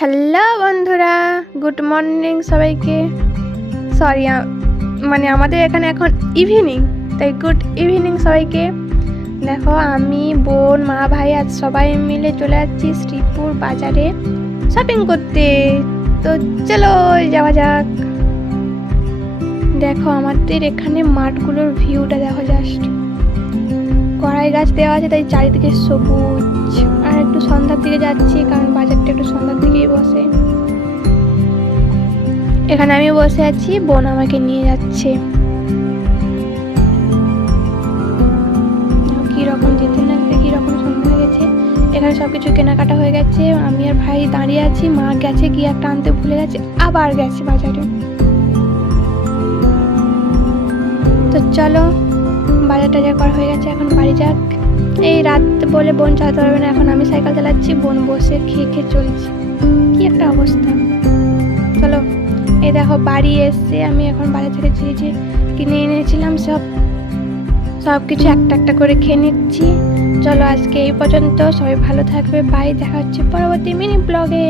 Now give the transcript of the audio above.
Hello বন্ধুরা, good morning সবাইকে। Sorry, মানে আমাদের এখানে এখন ইভিনিং, তাই গুড ইভিনিং সবাইকে। দেখো, আমি, বোন, মা, ভাই আজ সবাই মিলে চলে যাচ্ছি শ্রীপুর বাজারে শপিং করতে। তো চলো যাওয়া যাক। দেখো আমাদের এখানে মাঠগুলোর ভিউটা দেখো, জাস্ট কড়াই গাছ দেওয়া আছে, তাই চারিদিকে সবুজ। আর একটু সন্ধ্যার দিকে যাচ্ছি, কারণ বাজারটা একটু সন্ধ্যার দিকেই বসে। এখানে আমি বসে আছি, বোন আমাকে নিয়ে যাচ্ছে। কিরকম যেতে না যেতে কিরকম সন্ধ্যা হয়ে গেছে। এখানে সবকিছু কেনাকাটা হয়ে গেছে। আমি আর ভাই দাঁড়িয়ে আছি, মা গেছে গিয়ে একটা আনতে ভুলে গেছে, আবার গেছে বাজারে। তো চলো, বাজার টাজার করা হয়ে গেছে, এখন বাড়ি যাক। এই রাত বলে বোন চালাতে পারবে না, এখন আমি সাইকেল চালাচ্ছি, বোন বসে খেয়ে খেয়ে চলছি। কি একটা অবস্থা। চলো, এই দেখো বাড়ি এসছে। আমি এখন বাজার থেকে যে কিনে এনেছিলাম সব কিছু একটা একটা করে খেয়ে নিচ্ছি। চলো আজকে এই পর্যন্ত, সবাই ভালো থাকবে, বাই। দেখা হচ্ছে পরবর্তী মিনি ব্লগে।